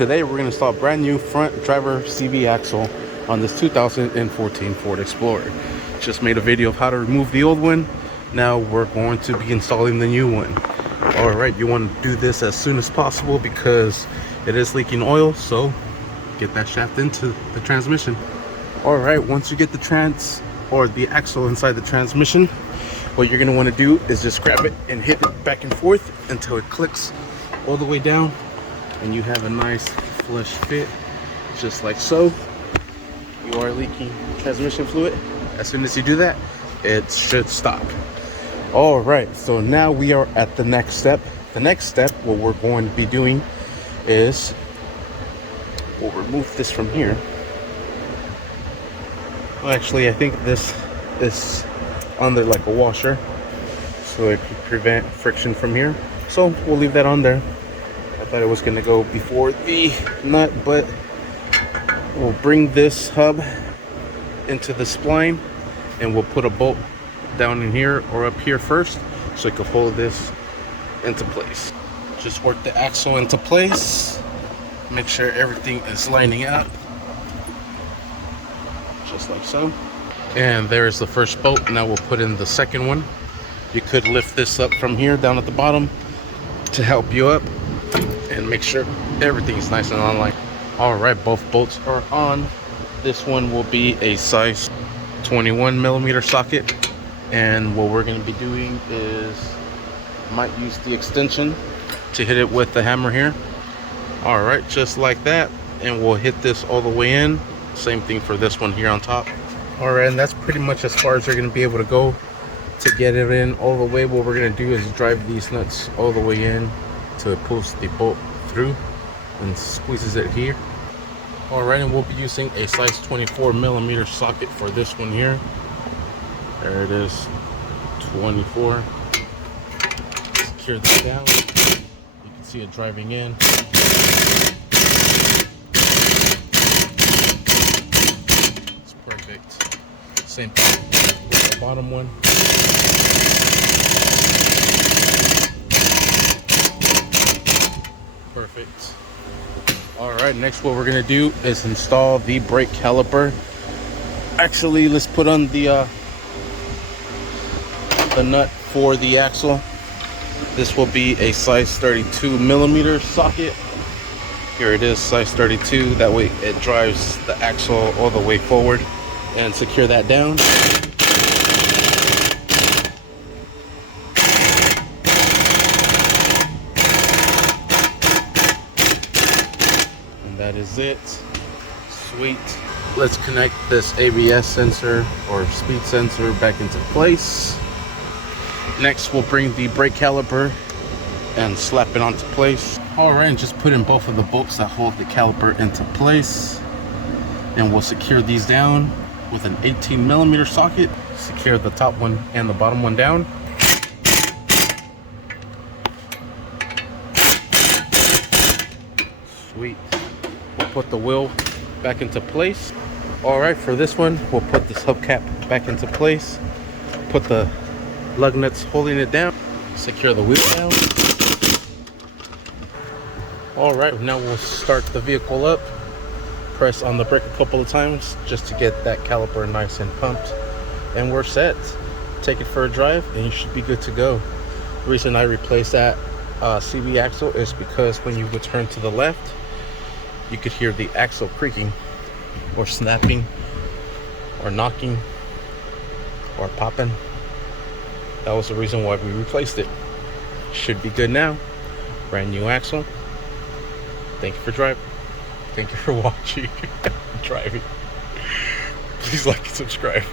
today we're going to install a brand new front driver CV axle on this 2014 Ford Explorer. Just made a video of how to remove the old one. Now we're going to be installing the new one. All right, you want to do this as soon as possible because it is leaking oil, so get that shaft into the transmission. All right, once you get the axle inside the transmission, what you're going to want to do is just grab it and hit it back and forth until it clicks all the way down and you have a nice flush fit, just like so. You are leaking transmission fluid. As soon as you do that, it should stop. All right, so now we are at the next step. The next step, what we're going to be doing is we'll remove this from here. Well, actually, I think this is under like a washer, so it could prevent friction from here. So we'll leave that on there. I thought it was going to go before the nut, but we'll bring this hub into the spline and we'll put a bolt down in here or up here first so it can hold this into place. Just work the axle into place, make sure everything is lining up just like so. And there's the first bolt. Now we'll put in the second one. You could lift this up from here down at the bottom to help you up and make sure everything's nice and online. All right, both bolts are on. This one will be a size 21 millimeter socket, and what we're going to be doing is might use the extension to hit it with the hammer here. All right, just like that, and we'll hit this all the way in. Same thing for this one here on top. All right, and that's pretty much as far as you're going to be able to go to get it in all the way. What we're going to do is drive these nuts all the way in to pulls the bolt through and squeezes it here. All right, and we'll be using a size 24 millimeter socket for this one here. There it is, 24. Secure this down. You can see it driving in. It's perfect. Same thing with the bottom one. Perfect. All right, next what we're gonna do is install the brake caliper. Actually, let's put on the nut for the axle. This will be a size 32 millimeter socket. Here it is, size 32. That way it drives the axle all the way forward. And secure that down. That is it. Sweet. Let's connect this ABS sensor or speed sensor back into place. Next, we'll bring the brake caliper and slap it onto place. All right, and just put in both of the bolts that hold the caliper into place. And we'll secure these down with an 18 millimeter socket. Secure the top one and the bottom one down. Sweet. We'll put the wheel back into place. All right, for this one, we'll put this hubcap back into place. Put the lug nuts holding it down. Secure the wheel down. All right, now we'll start the vehicle up. Press on the brake a couple of times just to get that caliper nice and pumped. And we're set. Take it for a drive and you should be good to go. The reason I replaced that CV axle is because when you would turn to the left, you could hear the axle creaking or snapping or knocking or popping. That was the reason why we replaced it. Should be good now. Brand new axle. Thank you for driving. Thank you for watching. Driving. Please like and subscribe.